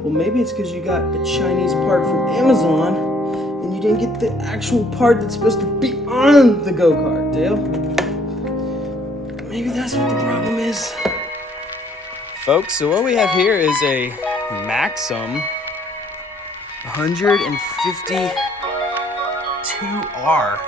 Well, maybe it's because you got a Chinese part from Amazon and you didn't get the actual part that's supposed to be on the go-kart, Dale. Maybe that's what the problem is. Folks, so what we have here is a Maxxam 152R.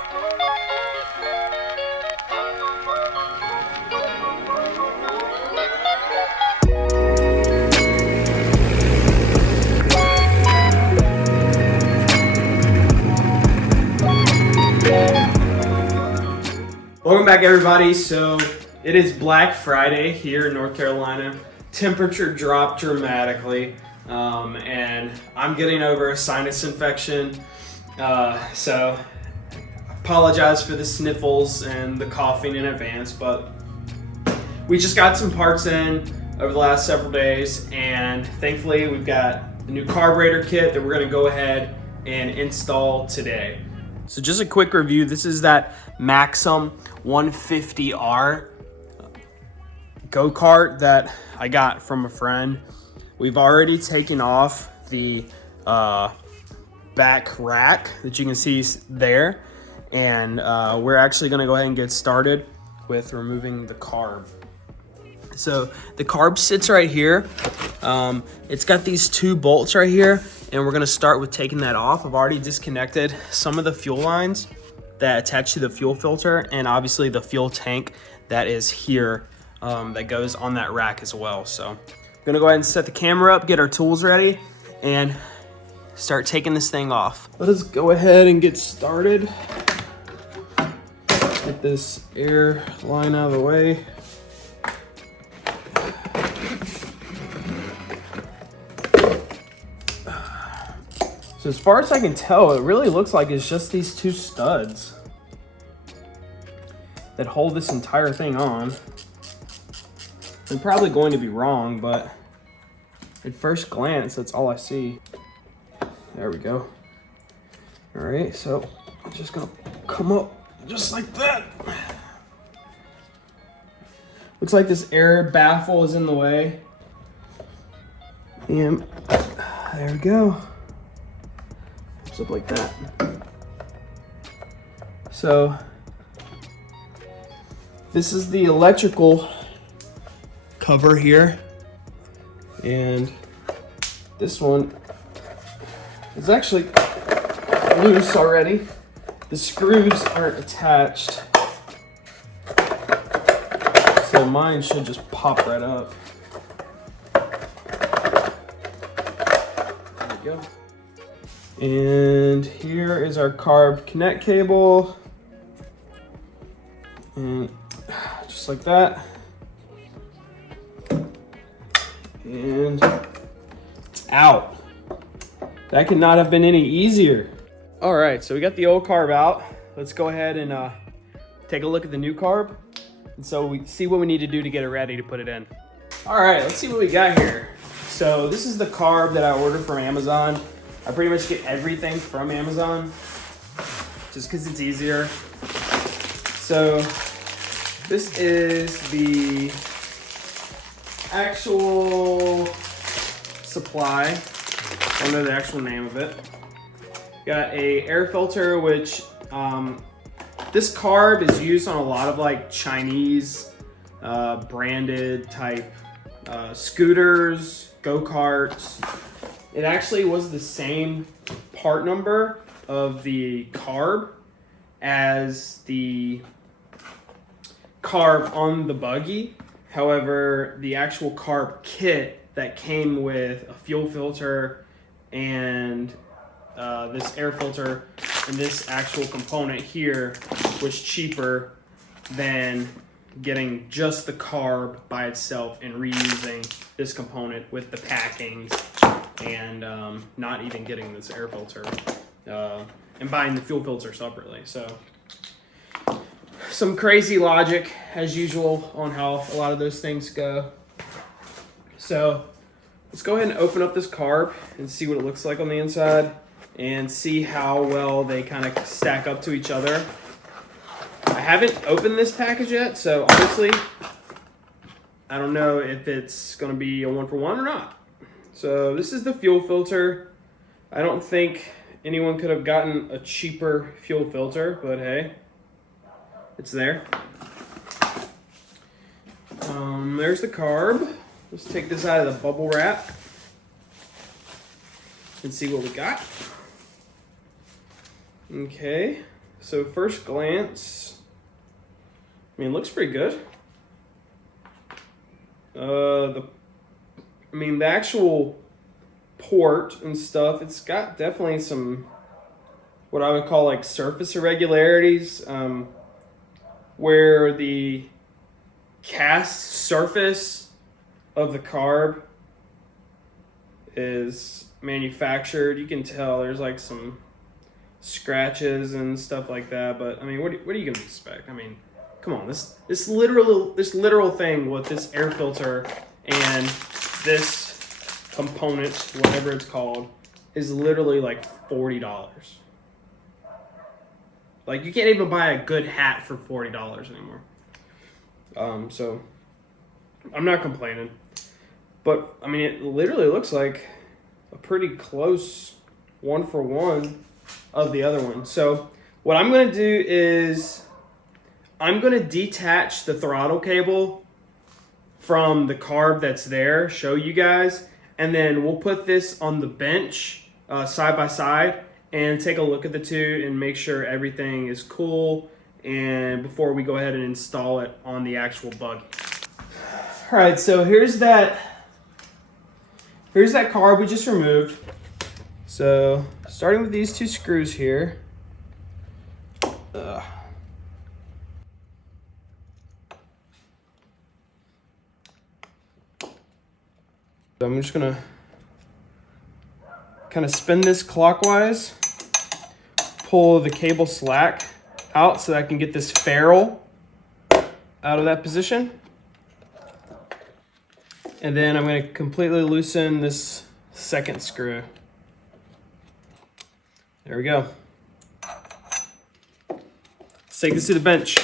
Welcome back, everybody. So it is Black Friday here in North Carolina. Temperature dropped dramatically, and I'm getting over a sinus infection. So apologize for the sniffles and the coughing in advance, but we just got some parts in over the last several days, and thankfully we've got the new carburetor kit that we're going to go ahead and install today. So just a quick review. This is that Maxxam 150R go-kart that I got from a friend. We've already taken off the back rack that you can see there, and we're actually going to go ahead and get started with removing the carb. So the carb sits right here. It's got these two bolts right here, and we're gonna start with taking that off. I've already disconnected some of the fuel lines that attach to the fuel filter, and obviously the fuel tank that is here that goes on that rack as well. So I'm gonna go ahead and set the camera up, get our tools ready, and start taking this thing off. Let us go ahead and get started. Get this air line out of the way. So as far as I can tell, it really looks like it's just these two studs that hold this entire thing on. I'm probably going to be wrong, but at first glance, that's all I see. There we go. All right, so I'm just gonna come up just like that. Looks like this air baffle is in the way. And there we go. Up like that. So this is the electrical cover here, and this one is actually loose already. The screws aren't attached, so mine should just pop right up. There we go. And here is our carb connect cable, and just like that, and it's out. That could not have been any easier. All right, so we got the old carb out. Let's go ahead and take a look at the new carb, and so we see what we need to do to get it ready to put it in. All right, let's see what we got here. So this is the carb that I ordered from Amazon. I pretty much get everything from Amazon just because it's easier. So this is the actual supply. I don't know the actual name of it. Got a air filter, which this carb is used on a lot of like Chinese branded type scooters, go-karts. It actually was the same part number of the carb as the carb on the Buggy. However, the actual carb kit that came with a fuel filter and this air filter and this actual component here was cheaper than getting just the carb by itself and reusing this component with the packings and not even getting this air filter and buying the fuel filter separately. So some crazy logic as usual on how a lot of those things go. So let's go ahead and open up this carb and see what it looks like on the inside and see how well they kind of stack up to each other. I haven't opened this package yet, so honestly, I don't know if it's going to be a 1-for-1 or not. So this is the fuel filter. I don't think anyone could have gotten a cheaper fuel filter, but hey, it's there. There's the carb. Let's take this out of the bubble wrap and see what we got. Okay, so first glance, I mean, it looks pretty good. The actual port and stuff, it's got definitely some, what I would call like surface irregularities, where the cast surface of the carb is manufactured. You can tell there's like some scratches and stuff like that, but I mean, what are you gonna expect? I mean, come on, this literal thing with this air filter and this component, whatever it's called, is literally like $40. Like, you can't even buy a good hat for $40 anymore. So I'm not complaining, but I mean, it literally looks like a pretty close 1-for-1 of the other one. So what I'm going to do is I'm going to detach the throttle cable from the carb that's there, show you guys, and then we'll put this on the bench side by side and take a look at the two and make sure everything is cool, and before we go ahead and install it on the actual Buggy. All right, so here's that carb we just removed. So starting with these two screws here. So I'm just gonna kind of spin this clockwise, pull the cable slack out so that I can get this ferrule out of that position. And then I'm going to completely loosen this second screw. There we go. Let's take this to the bench.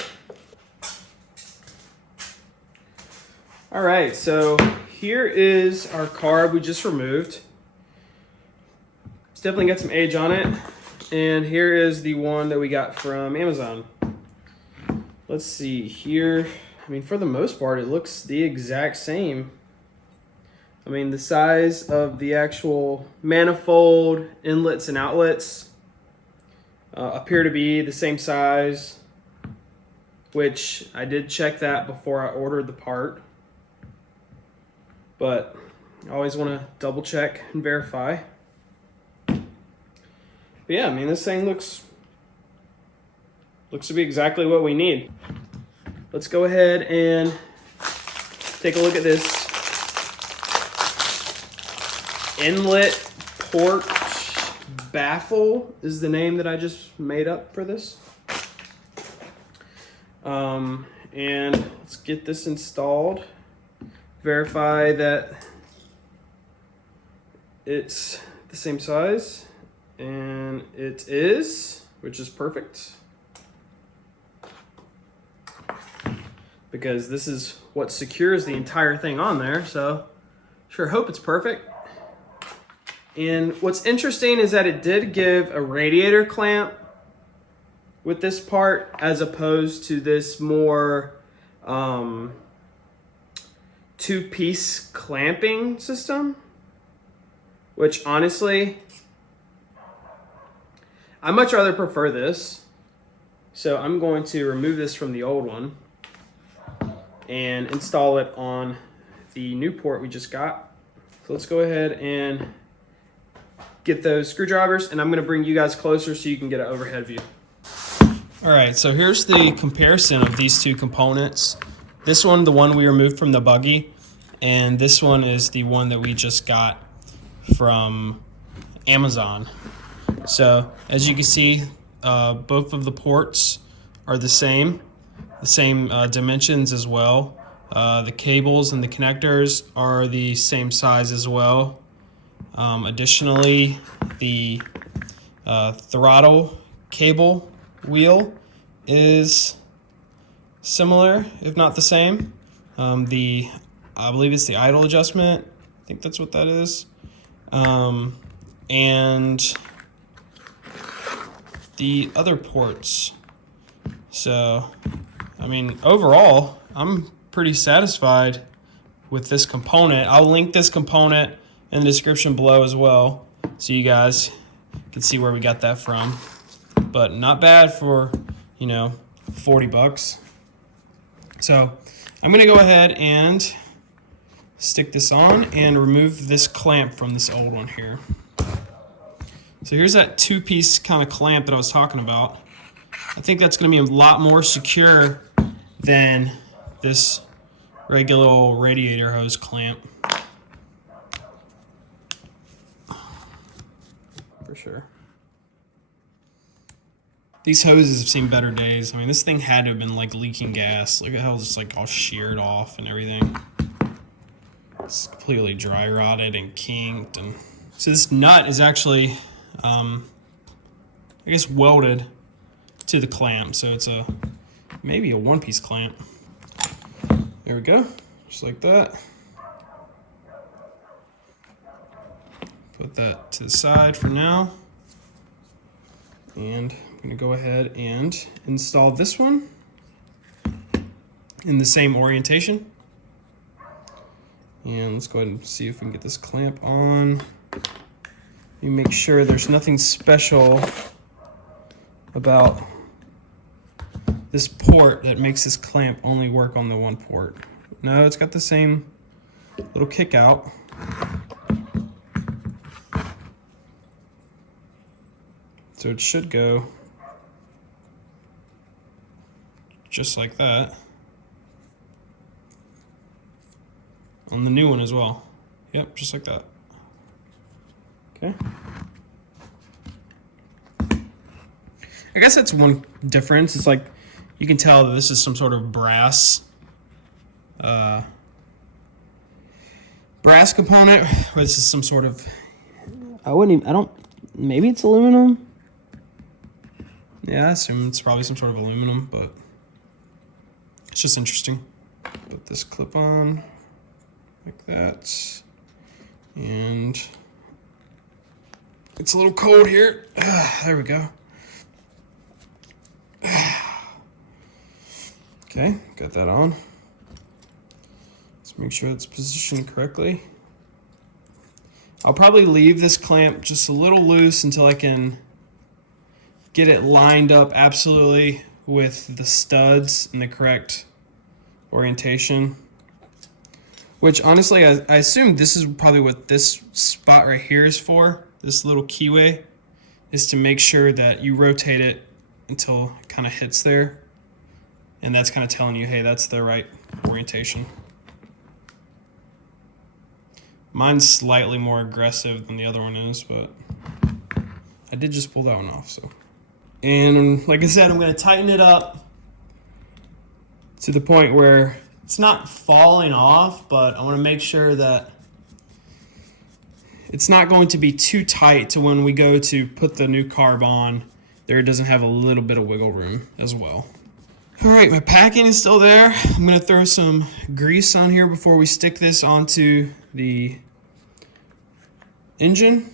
All right, so here is our carb we just removed. It's definitely got some age on it. And here is the one that we got from Amazon. Let's see here. I mean, for the most part, it looks the exact same. I mean, the size of the actual manifold, inlets and outlets appear to be the same size, which I did check that before I ordered the part. But I always want to double check and verify. But yeah, I mean, this thing looks to be exactly what we need. Let's go ahead and take a look at this inlet port baffle is the name that I just made up for this. And let's get this installed. Verify that it's the same size, and it is, which is perfect. Because this is what secures the entire thing on there, so sure hope it's perfect. And what's interesting is that it did give a radiator clamp with this part as opposed to this more two-piece clamping system, which honestly, I much rather prefer this. So I'm going to remove this from the old one and install it on the new port we just got. So let's go ahead and get those screwdrivers, and I'm going to bring you guys closer so you can get an overhead view. All right, so here's the comparison of these two components. This one, the one we removed from the Buggy, and this one is the one that we just got from Amazon. So as you can see, both of the ports are the same dimensions as well. The cables and the connectors are the same size as well. Additionally, the throttle cable wheel is similar, if not the same. I believe it's the idle adjustment. I think that's what that is. and the other ports. So, I mean, overall, I'm pretty satisfied with this component. I'll link this component in the description below as well, so you guys can see where we got that from. But not bad for, you know, 40 bucks. So I'm gonna go ahead and stick this on and remove this clamp from this old one here. So here's that two-piece kind of clamp that I was talking about. I think that's gonna be a lot more secure than this regular old radiator hose clamp. For sure. These hoses have seen better days. I mean, this thing had to have been like leaking gas. Look at how it's just like all sheared off and everything. It's completely dry rotted and kinked. And so this nut is actually, I guess, welded to the clamp. So it's maybe a one-piece clamp. There we go, just like that. Put that to the side for now. And I'm gonna go ahead and install this one in the same orientation. And let's go ahead and see if we can get this clamp on. Let me make sure there's nothing special about this port that makes this clamp only work on the one port. No, it's got the same little kick out. So it should go just like that on the new one as well. Yep, just like that. Okay. I guess that's one difference. It's like you can tell that this is some sort of brass component, or this is some sort of, maybe it's aluminum. Yeah, I assume it's probably some sort of aluminum, but it's just interesting. Put this clip on like that. And it's a little cold here. There we go. Okay, got that on. Let's make sure it's positioned correctly. I'll probably leave this clamp just a little loose until I can get it lined up absolutely with the studs in the correct orientation. Which honestly, I assume this is probably what this spot right here is for. This little keyway is to make sure that you rotate it until it kind of hits there. And that's kind of telling you, hey, that's the right orientation. Mine's slightly more aggressive than the other one is, but I did just pull that one off, so. And like I said, I'm gonna tighten it up to the point where it's not falling off, but I wanna make sure that it's not going to be too tight to when we go to put the new carb on, there doesn't have a little bit of wiggle room as well. All right, my packing is still there. I'm gonna throw some grease on here before we stick this onto the engine.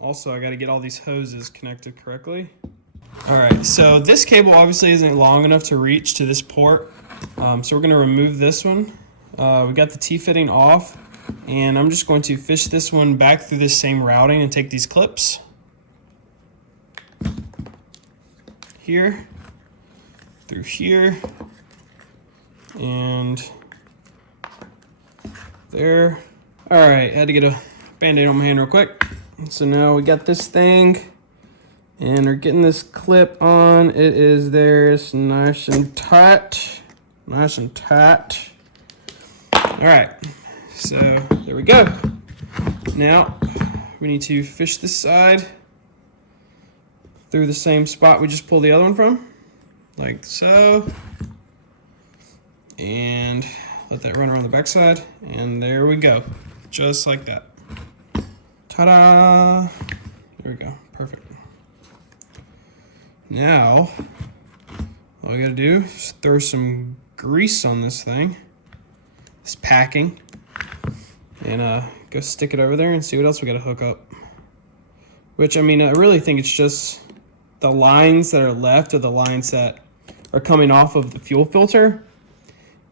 Also, I gotta get all these hoses connected correctly. All right, so this cable obviously isn't long enough to reach to this port. So we're gonna remove this one. We got the T-fitting off, and I'm just going to fish this one back through this same routing and take these clips here, through here, and there. All right, had to get a Band-Aid on my hand real quick. So now we got this thing, and we're getting this clip on. It is there, it's nice and tight, nice and tight. All right, so there we go. Now we need to fish this side through the same spot we just pulled the other one from, like so, and let that run around the backside, and there we go, just like that. Ta-da! There we go, perfect. Now, all I gotta do is throw some grease on this thing, this packing, and go stick it over there and see what else we got to hook up. Which, I mean, I really think it's just the lines that are left are the lines that are coming off of the fuel filter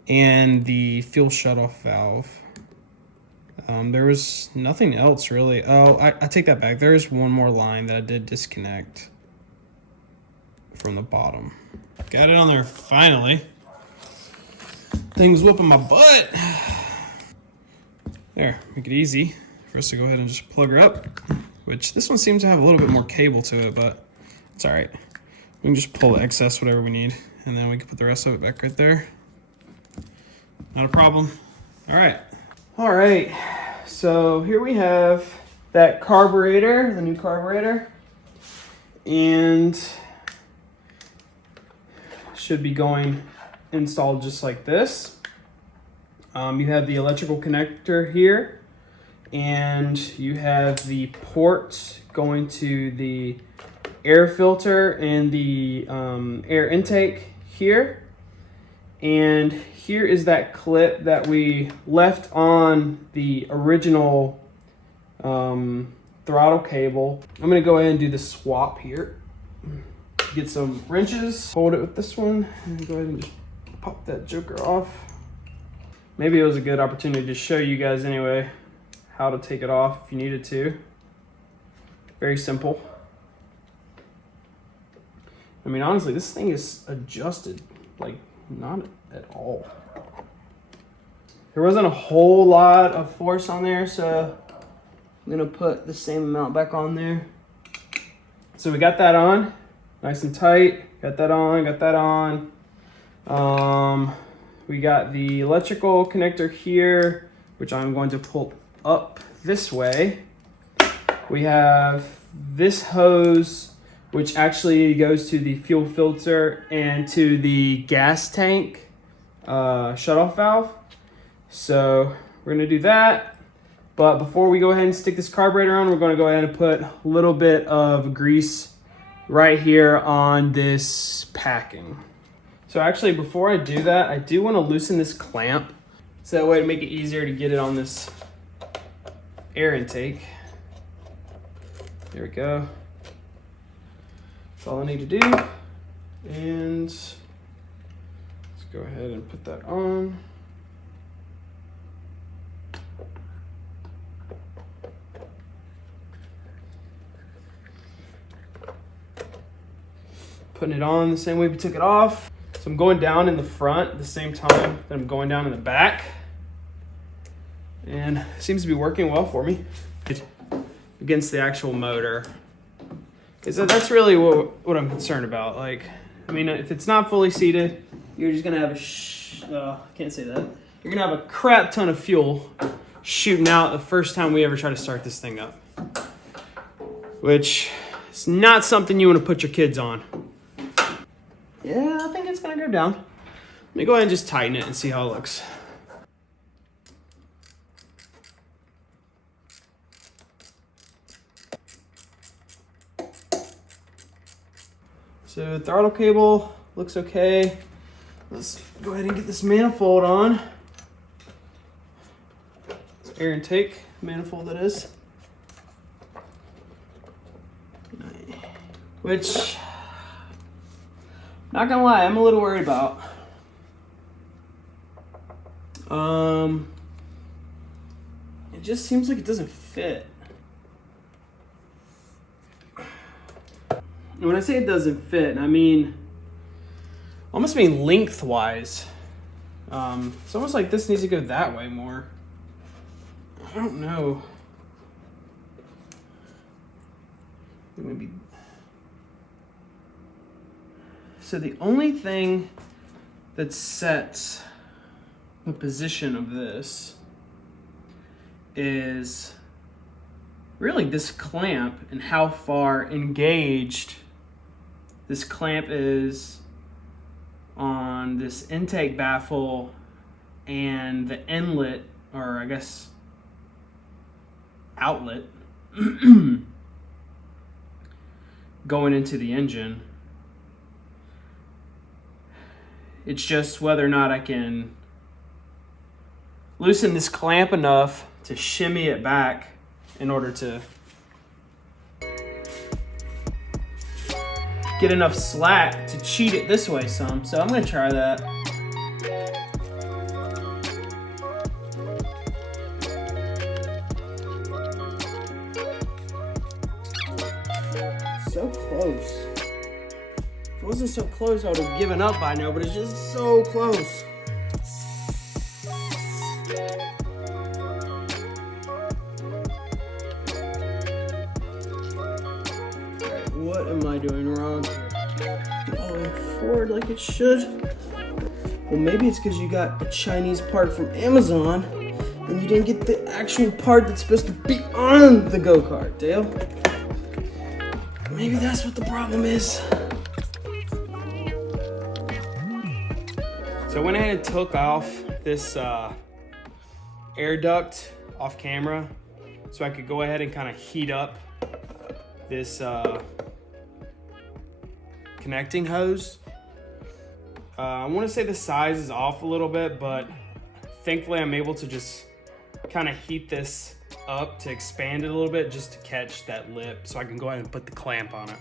and the fuel shutoff valve. There was nothing else really. Oh, I take that back. There is one more line that I did disconnect from the bottom. Got it on there finally. Thing was whipping my butt. There, make it easy for us to go ahead and just plug her up. Which this one seems to have a little bit more cable to it, but it's all right. We can just pull the excess, whatever we need, and then we can put the rest of it back right there. Not a problem. All right. All right, so here we have that carburetor, the new carburetor, and should be going installed just like this. You have the electrical connector here, and you have the port going to the air filter and the air intake here. And here is that clip that we left on the original throttle cable. I'm gonna go ahead and do the swap here. Get some wrenches, hold it with this one, and go ahead and just pop that joker off. Maybe it was a good opportunity to show you guys anyway how to take it off if you needed to. Very simple. I mean, honestly, this thing is adjusted, like, not at all. There wasn't a whole lot of force on there, so I'm gonna put the same amount back on there. So we got that on, nice and tight. Got that on, got that on. We got the electrical connector here, which I'm going to pull up this way. We have this hose, which actually goes to the fuel filter and to the gas tank shutoff valve. So we're gonna do that. But before we go ahead and stick this carburetor on, we're gonna go ahead and put a little bit of grease right here on this packing. So actually, before I do that, I do wanna loosen this clamp so that way to make it easier to get it on this air intake. There we go. That's all I need to do. And let's go ahead and put that on. Putting it on the same way we took it off. So I'm going down in the front at the same time that I'm going down in the back. And it seems to be working well for me against the actual motor. So that's really what I'm concerned about. Like, I mean, if it's not fully seated, you're just gonna have I can't say that. You're gonna have a crap ton of fuel shooting out the first time we ever try to start this thing up. Which is not something you wanna put your kids on. Yeah, I think it's gonna go down. Let me go ahead and just tighten it and see how it looks. So throttle cable looks okay. Let's go ahead and get this manifold on. It's air intake manifold, that is. Which, not gonna lie, I'm a little worried about. It just seems like it doesn't fit. And when I say it doesn't fit, I mean, almost mean lengthwise. It's almost like this needs to go that way more. I don't know. Maybe. So the only thing that sets the position of this is really this clamp and how far engaged this clamp is on this intake baffle and the inlet, or I guess outlet, going into the engine. It's just whether or not I can loosen this clamp enough to shimmy it back in order to get enough slack to cheat it this way some. So I'm gonna try that. So close. If it wasn't so close, I would have given up by now, but it's just so close. Alright, what am I doing wrong here? All the way forward like it should. Well, maybe it's because you got a Chinese part from Amazon and you didn't get the actual part that's supposed to be on the go-kart, Dale. Maybe that's what the problem is. So I went ahead and took off this air duct off camera so I could go ahead and kind of heat up this connecting hose. I want to say the size is off a little bit, but thankfully I'm able to just kind of heat this up to expand it a little bit just to catch that lip so I can go ahead and put the clamp on it.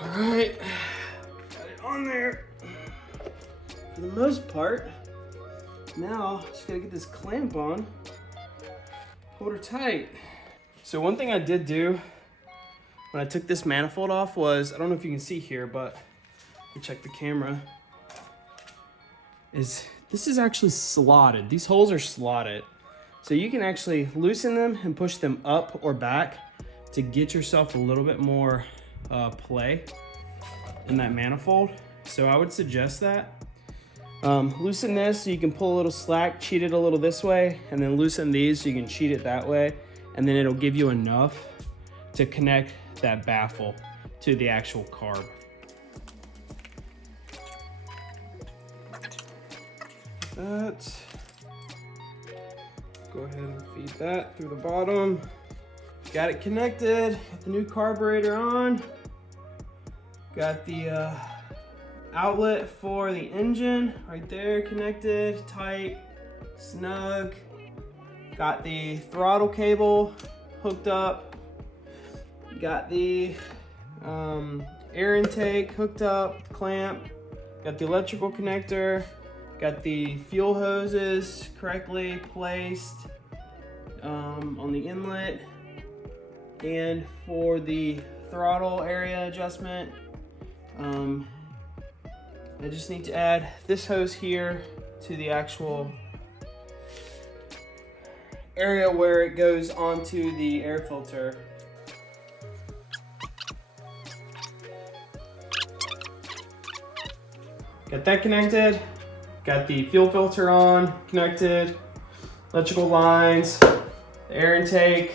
All right, got it on there for the most part. Now, just gotta get this clamp on, hold her tight. So one thing I did do when I took this manifold off was, I don't know if you can see here, but let me check the camera, is this is actually slotted. These holes are slotted. So you can actually loosen them and push them up or back to get yourself a little bit more play in that manifold. So I would suggest that. Loosen this so you can pull a little slack, cheat it a little this way, and then loosen these so you can cheat it that way, and then it'll give you enough to connect that baffle to the actual carb. That. Go ahead and feed that through the bottom. Got it connected, got the new carburetor on. Got the outlet for the engine right there connected, tight, snug. Got the throttle cable hooked up. Got the air intake hooked up, clamp. Got the electrical connector. Got the fuel hoses correctly placed on the inlet. And for the throttle area adjustment, I just need to add this hose here to the actual area where it goes onto the air filter. Got that connected. Got the fuel filter on, connected. Electrical lines, the air intake.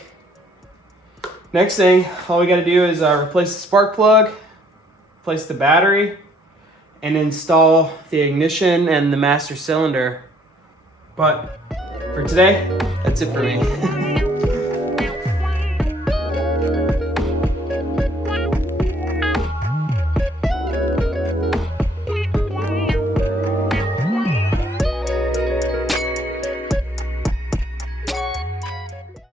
Next thing, all we gotta do is replace the spark plug, replace the battery, and install the ignition and the master cylinder. But for today, that's it for me.